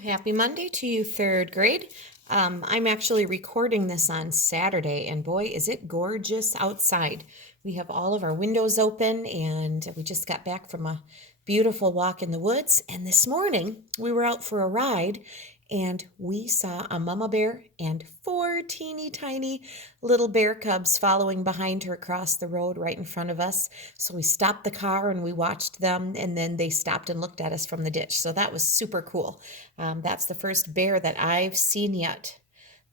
Happy Monday to you, third grade. I'm actually recording this on Saturday, and boy, is it gorgeous outside. We have all of our windows open, and we just got back from a beautiful walk in the woods. And this morning, we were out for a ride, and we saw a mama bear and four teeny tiny little bear cubs following behind her across the road right in front of us. So we stopped the car and we watched them, and then they stopped and looked at us from the ditch. So that was super cool. That's the first bear that I've seen yet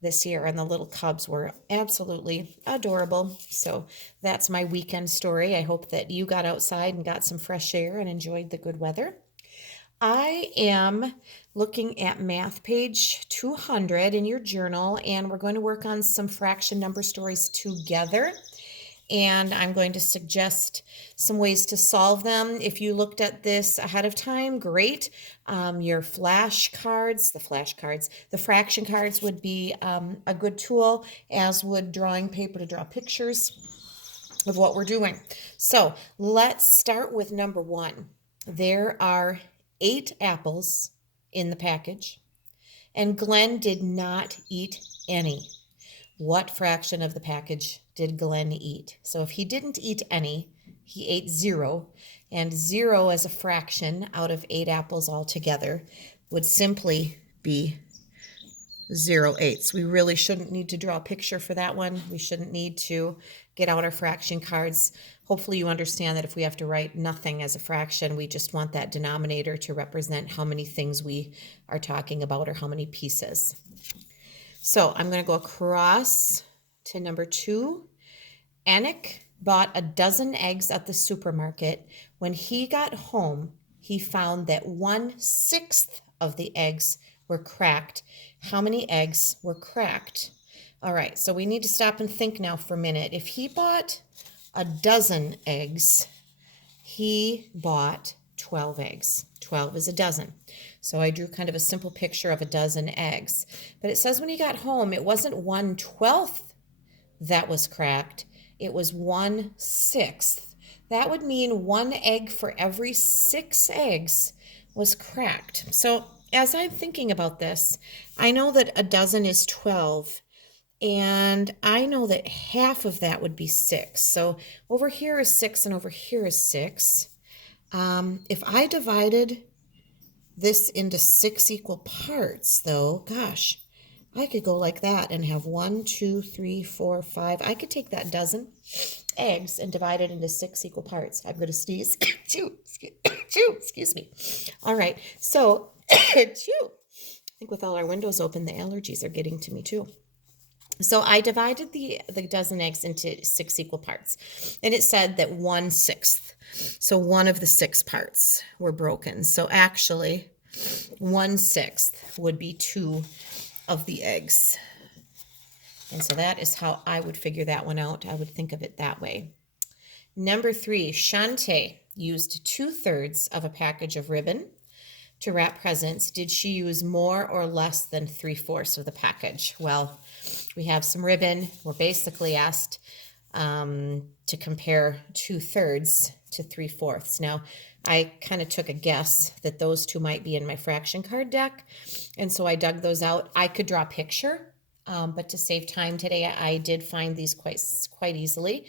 this year, and the little cubs were absolutely adorable. So that's my weekend story. I hope that you got outside and got some fresh air and enjoyed the good weather. I am looking at math page 200 in your journal, and we're going to work on some fraction number stories together. And I'm going to suggest some ways to solve them. If you looked at this ahead of time, great. Your the fraction cards would be a good tool, as would drawing paper to draw pictures of what we're doing. So let's start with number one. There are 8 apples in the package, and Glenn did not eat any. What fraction of the package did Glenn eat? So if he didn't eat any, he ate 0, and 0 as a fraction out of 8 apples altogether would simply be 0/8. We really shouldn't need to draw a picture for that one. We shouldn't need to get out our fraction cards. Hopefully you understand that if we have to write nothing as a fraction, we just want that denominator to represent how many things we are talking about or how many pieces. So I'm going to go across to number 2. Anik bought a dozen eggs at the supermarket. When he got home, he found that 1/6 of the eggs were cracked. How many eggs were cracked? All right, so we need to stop and think now for a minute. If he bought a dozen eggs, he bought 12 eggs. 12 is a dozen. So I drew kind of a simple picture of a dozen eggs. But it says when he got home, it wasn't 1/12 that was cracked. It was 1/6. That would mean 1 egg for every 6 eggs was cracked. So as I'm thinking about this, I know that a dozen is 12, and I know that half of that would be 6. So over here is 6 and over here is 6. If I divided this into 6 equal parts, though, gosh, I could go like that and have 1, 2, 3, 4, 5. I could take that dozen eggs and divide it into 6 equal parts. I'm going to sneeze. Excuse me. All right. So, I think with all our windows open, the allergies are getting to me too. So I divided the dozen eggs into 6 equal parts, and it said that 1/6. So one of the 6 parts were broken. So actually, 1/6 would be 2 of the eggs. And so that is how I would figure that one out. I would think of it that way. Number 3, Shantae used 2/3 of a package of ribbon to wrap presents. Did she use more or less than 3/4 of the package? Well, we have some ribbon. We're basically asked to compare 2/3 to 3/4. Now, I kind of took a guess that those two might be in my fraction card deck, and so I dug those out. I could draw a picture, but to save time today, I did find these quite easily.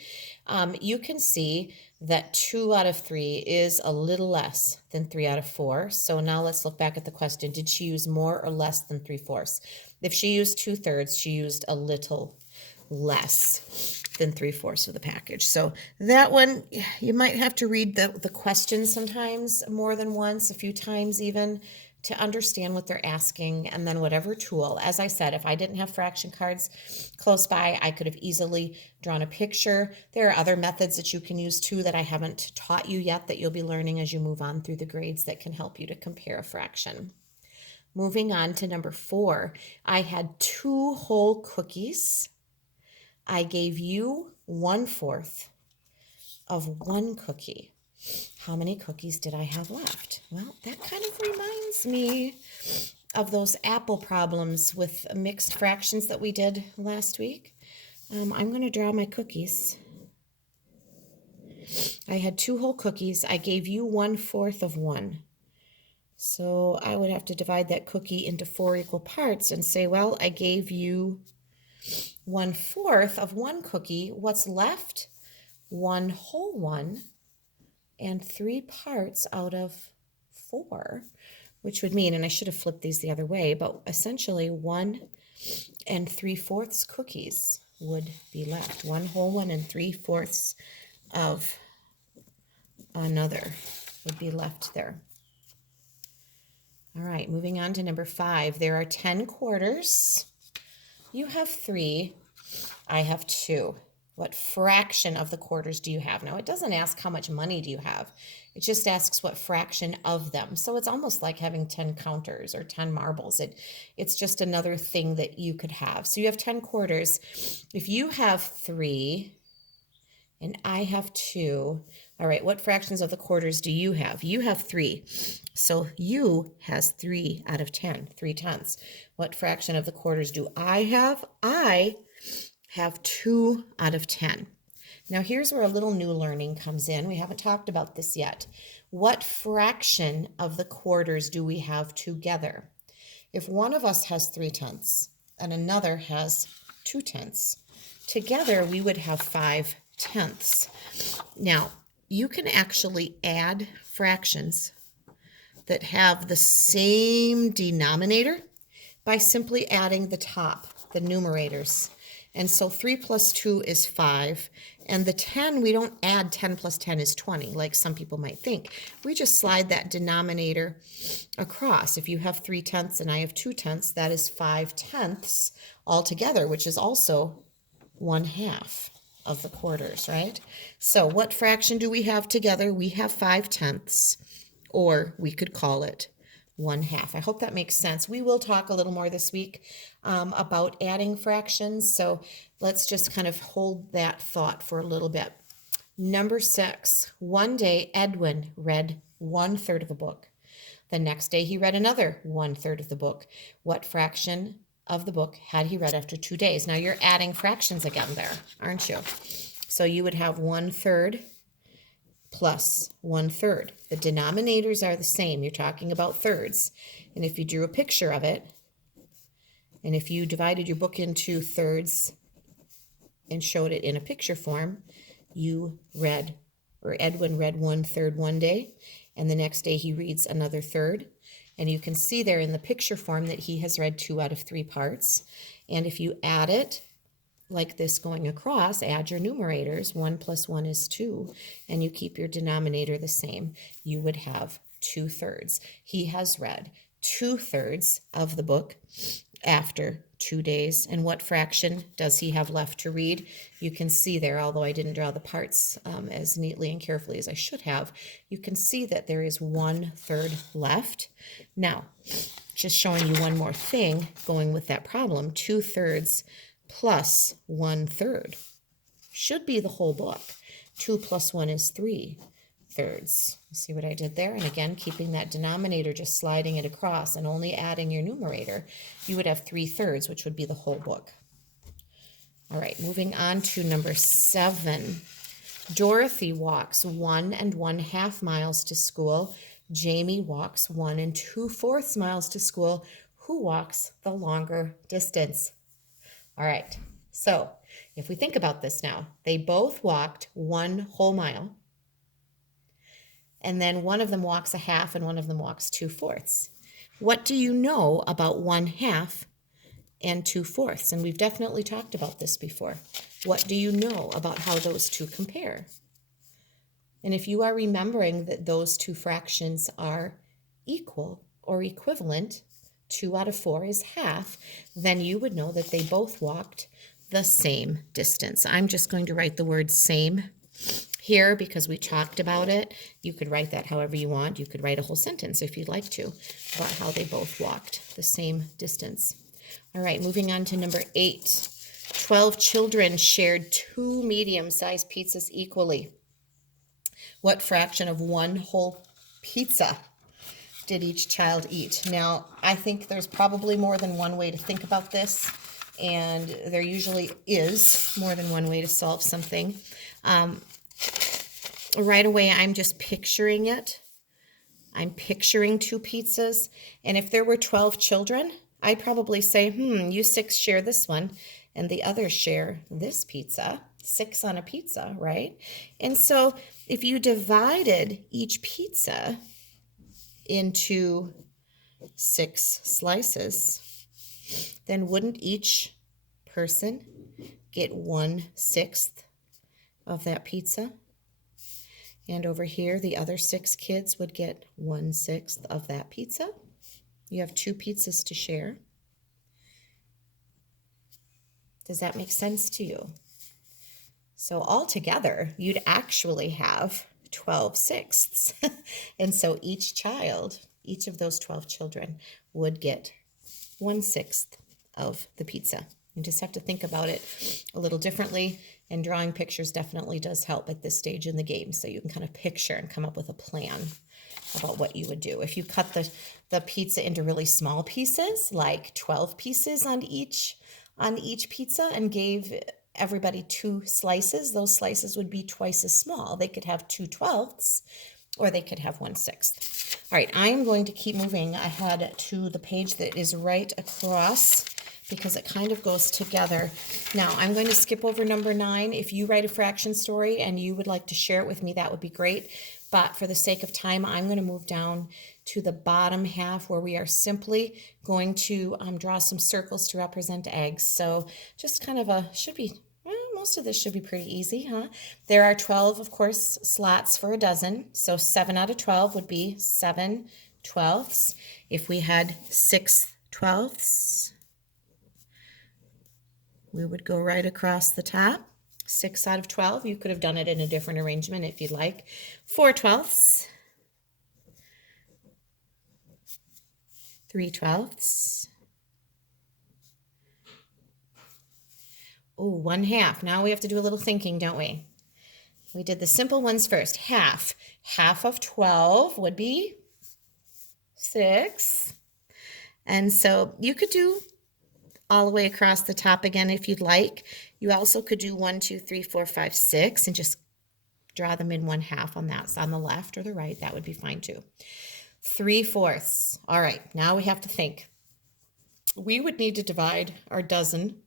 You can see that 2 out of 3 is a little less than 3 out of 4. So now let's look back at the question. Did she use more or less than 3/4? If she used 2/3, she used a little less than 3/4 of the package. So that one, you might have to read the question sometimes more than once, a few times even, to understand what they're asking. And then whatever tool, as I said, if I didn't have fraction cards close by, I could have easily drawn a picture. There are other methods that you can use too that I haven't taught you yet that you'll be learning as you move on through the grades that can help you to compare a fraction. Moving on to number 4, I had 2 whole cookies. I gave you 1/4 of 1 cookie. How many cookies did I have left? Well, that kind of reminds me of those apple problems with mixed fractions that we did last week. I'm going to draw my cookies. I had 2 whole cookies. I gave you 1/4 of 1. So I would have to divide that cookie into 4 equal parts and say, well, I gave you 1/4 of one cookie. What's left? 1 whole one and 3 parts out of 4, which would mean, and I should have flipped these the other way, but essentially 1 3/4 cookies would be left. 1 whole one and 3/4 of another would be left there. All right, moving on to number 5. There are 10 quarters. You have 3. I have 2. What fraction of the quarters do you have? Now, it doesn't ask how much money do you have. It just asks what fraction of them. So it's almost like having 10 counters or 10 marbles. It's just another thing that you could have. So you have 10 quarters. If you have 3 and I have 2, all right, what fractions of the quarters do you have? You have 3. So you has 3 out of 10, 3/10. What fraction of the quarters do I have? I have 2 out of 10. Now here's where a little new learning comes in. We haven't talked about this yet. What fraction of the quarters do we have together? If one of us has 3/10 and another has 2/10, together we would have 5/10. Now, you can actually add fractions that have the same denominator by simply adding the top, the numerators. And so 3 plus 2 is 5. And the 10, we don't add 10 plus 10 is 20, like some people might think. We just slide that denominator across. If you have 3/10 and I have 2/10, that is 5/10 altogether, which is also 1/2 of the quarters, right? So what fraction do we have together? We have 5/10, or we could call it 1/2. I hope that makes sense. We will talk a little more this week about adding fractions, so let's just kind of hold that thought for a little bit. Number 6, one day Edwin read 1/3 of a book. The next day he read another 1/3 of the book. What fraction of the book had he read after 2 days? Now you're adding fractions again there, aren't you? So you would have 1/3 plus 1/3. The denominators are the same. You're talking about thirds. And if you drew a picture of it, and if you divided your book into thirds and showed it in a picture form, Edwin read 1/3 one day, and the next day he reads another third. And you can see there in the picture form that he has read 2 out of 3 parts. And if you add it like this going across, add your numerators, 1 plus 1 is 2, and you keep your denominator the same, you would have 2/3. He has read 2/3 of the book after 2 days. And what fraction does he have left to read? You can see there, although I didn't draw the parts as neatly and carefully as I should have, you can see that there is 1/3 left. Now, just showing you one more thing going with that problem, 2/3 plus 1/3 should be the whole book. 2 plus 1 is 3/3. See what I did there? And again, keeping that denominator, just sliding it across and only adding your numerator, you would have 3/3, which would be the whole book. All right, moving on to number 7. Dorothy walks 1 1/2 miles to school. Jamie walks 1 2/4 miles to school. Who walks the longer distance? All right, so if we think about this now, they both walked 1 whole mile, and then one of them walks 1/2 and one of them walks 2/4. What do you know about 1/2 and 2/4? And we've definitely talked about this before. What do you know about how those two compare? And if you are remembering that those two fractions are equal or equivalent, 2 out of 4 is 1/2, then you would know that they both walked the same distance. I'm just going to write the word same here because we talked about it. You could write that however you want. You could write a whole sentence if you'd like to about how they both walked the same distance. All right, moving on to number 8. 12 children shared 2 medium-sized pizzas equally. What fraction of one whole pizza did each child eat? Now, I think there's probably more than one way to think about this, and there usually is more than one way to solve something. Right away, I'm just picturing it. I'm picturing 2 pizzas. And if there were 12 children, I'd probably say, you 6 share this one and the others share this pizza. 6 on a pizza, right? And so if you divided each pizza into 6 slices, then wouldn't each person get 1/6 of that pizza? And over here, the other 6 kids would get 1/6 of that pizza. You have 2 pizzas to share. Does that make sense to you? So altogether, you'd actually have 12/6. And so each of those 12 children would get 1/6 of the pizza. You just have to think about it a little differently, and drawing pictures definitely does help at this stage in the game, so you can kind of picture and come up with a plan about what you would do. If you cut the pizza into really small pieces, like 12 pieces on each pizza, and gave everybody 2 slices, those slices would be twice as small. They could have 2/12, or they could have 1/6. All right, I am going to keep moving ahead to the page that is right across, because it kind of goes together. Now, I'm going to skip over number 9. If you write a fraction story and you would like to share it with me, that would be great. But for the sake of time, I'm going to move down to the bottom half, where we are simply going to draw some circles to represent eggs. So just kind of most of this should be pretty easy, huh? There are 12, of course, slots for a dozen. So 7 out of 12 would be 7/12. If we had 6/12, we would go right across the top. 6 out of 12. You could have done it in a different arrangement if you'd like. 4/12. 3/12. Oh, 1/2. Now we have to do a little thinking, don't we? We did the simple ones first. Half. Half of 12 would be 6. And so you could do all the way across the top again if you'd like. You also could do 1, 2, 3, 4, 5, 6, and just draw them in 1/2 on that, on the left or the right. That would be fine too. 3/4. All right, now we have to think. We would need to divide our dozen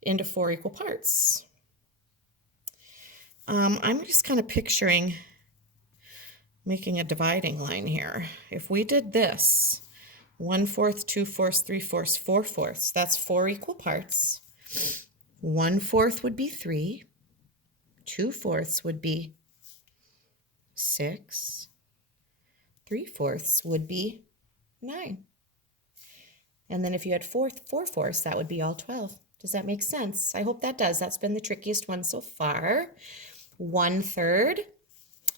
into 4 equal parts. I'm just kind of picturing making a dividing line here. If we did this, 1/4, 2/4, 3/4, 4/4, that's 4 equal parts. 1/4 would be 3. 2/4 would be 6. 3/4 would be 9. And then if you had 4/4, that would be all 12. Does that make sense? I hope that does. That's been the trickiest one so far. 1/3.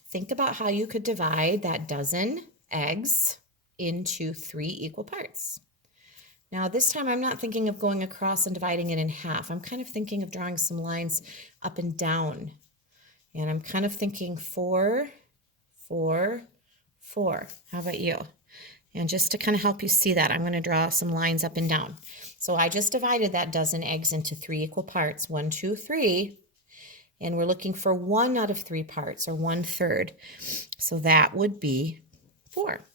Think about how you could divide that dozen eggs into 3 equal parts. Now this time I'm not thinking of going across and dividing it in half. I'm kind of thinking of drawing some lines up and down. And I'm kind of thinking 4, 4, 4. How about you? And just to kind of help you see that, I'm going to draw some lines up and down. So I just divided that dozen eggs into 3 equal parts, 1, 2, 3. And we're looking for 1 out of 3 parts, or 1/3. So that would be 4.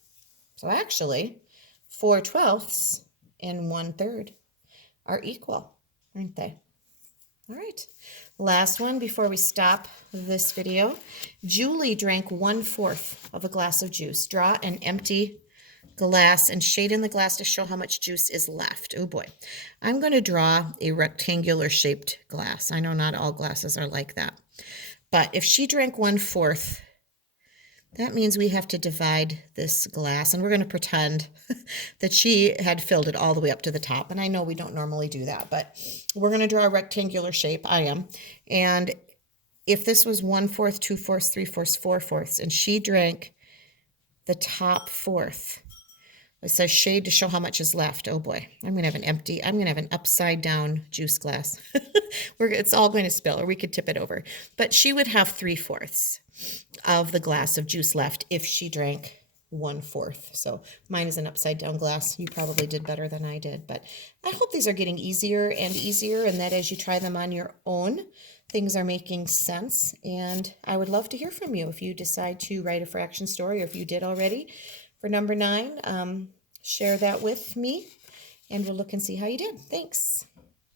So actually, 4/12 and 1/3 are equal, aren't they? All right, last one before we stop this video. Julie drank 1/4 of a glass of juice. Draw an empty glass and shade in the glass to show how much juice is left. Oh boy. I'm going to draw a rectangular shaped glass. I know not all glasses are like that. But if she drank 1/4, that means we have to divide this glass, and we're going to pretend that she had filled it all the way up to the top. And I know we don't normally do that, but we're going to draw a rectangular shape. I am. And if this was 1/4, 2/4, 3/4, 4/4, and she drank the top fourth, it says shade to show how much is left. Oh boy, I'm going to have an upside down juice glass. It's all going to spill, or we could tip it over. But she would have 3/4 of the glass of juice left if she drank 1/4. So mine is an upside down glass. You probably did better than I did, but I hope these are getting easier and easier, and that as you try them on your own, things are making sense. And I would love to hear from you if you decide to write a fraction story, or if you did already. for number 9. Share that with me, and we'll look and see how you did. Thanks.